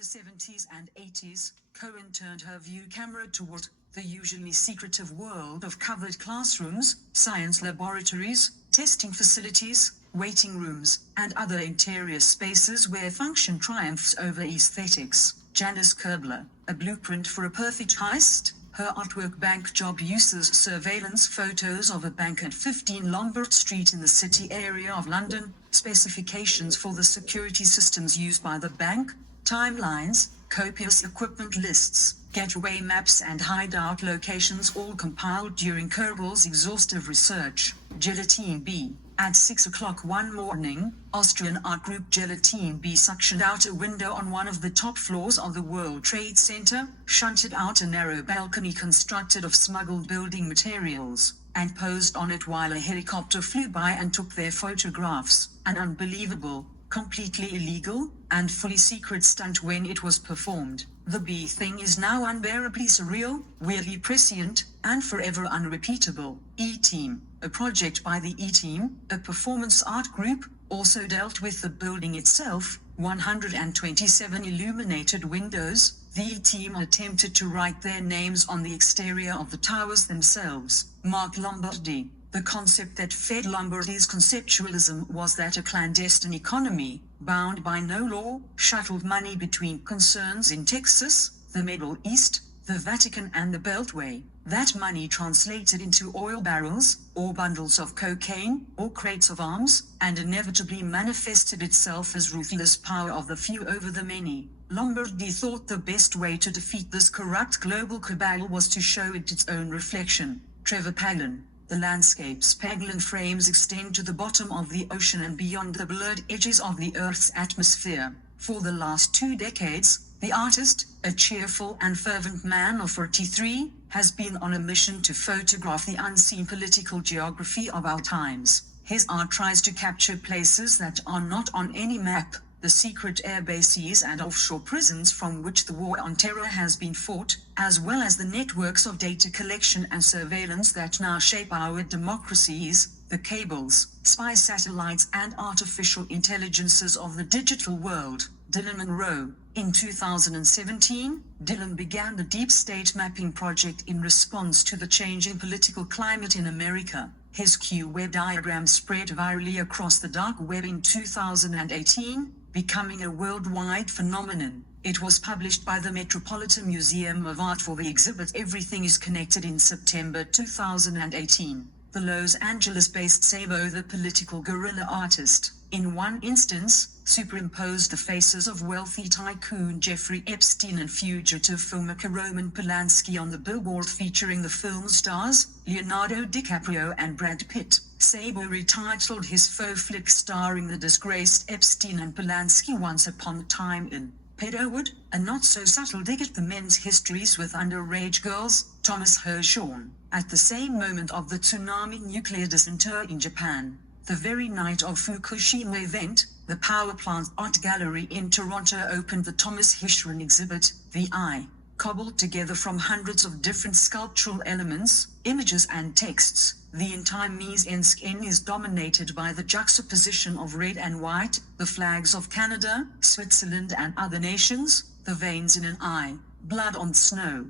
the 70s and 80s, Cohen turned her view camera toward the usually secretive world of covered classrooms, science laboratories, testing facilities, waiting rooms, and other interior spaces where function triumphs over aesthetics. Janice Kerbler, A Blueprint for a Perfect Heist. Her artwork Bank Job uses surveillance photos of a bank at 15 Lombard Street in the city area of London, specifications for the security systems used by the bank, timelines, copious equipment lists, getaway maps and hideout locations, all compiled during Kerbler's exhaustive research. Gelatine B. At 6 o'clock one morning, Austrian art group Gelatine B suctioned out a window on one of the top floors of the World Trade Center, shunted out a narrow balcony constructed of smuggled building materials, and posed on it while a helicopter flew by and took their photographs. An unbelievable, completely illegal, and fully secret stunt when it was performed. The B thing is now unbearably surreal, weirdly prescient, and forever unrepeatable. E-Team, a project by the E-Team, a performance art group, also dealt with the building itself, 127 illuminated windows. The E-Team attempted to write their names on the exterior of the towers themselves. Mark Lombardi. The concept that fed Lombardi's conceptualism was that a clandestine economy, bound by no law, shuttled money between concerns in Texas, the Middle East, the Vatican and the Beltway. That money translated into oil barrels, or bundles of cocaine, or crates of arms, and inevitably manifested itself as ruthless power of the few over the many. Lombardi thought the best way to defeat this corrupt global cabal was to show it its own reflection. Trevor Paglen. The landscapes Paglen frames extend to the bottom of the ocean and beyond the blurred edges of the Earth's atmosphere. For the last 2 decades, the artist, a cheerful and fervent man of 43, has been on a mission to photograph the unseen political geography of our times. His art tries to capture places that are not on any map, the secret air bases and offshore prisons from which the war on terror has been fought, as well as the networks of data collection and surveillance that now shape our democracies, the cables, spy satellites and artificial intelligences of the digital world. Dylan Monroe. In 2017, Dylan began the Deep State Mapping Project in response to the changing political climate in America. His Q-web diagram spread virally across the dark web in 2018, becoming a worldwide phenomenon. It was published by the Metropolitan Museum of Art for the exhibit Everything is Connected in September 2018. The Los Angeles-based Sabo the political guerrilla artist, in one instance, superimposed the faces of wealthy tycoon Jeffrey Epstein and fugitive filmmaker Roman Polanski on the billboard featuring the film stars, Leonardo DiCaprio and Brad Pitt. Sabo retitled his faux flick starring the disgraced Epstein and Polanski Once Upon a Time in Pedowood, a not-so-subtle dig at the men's histories with underage girls, Thomas Hirschhorn. At the same moment of the tsunami nuclear disinter in Japan, the very night of Fukushima event, the Power Plant Art Gallery in Toronto opened the Thomas Hirschhorn exhibit, The Eye, cobbled together from hundreds of different sculptural elements, images and texts. The entire mise-en-scène is dominated by the juxtaposition of red and white, the flags of Canada, Switzerland and other nations, the veins in an eye, blood on snow,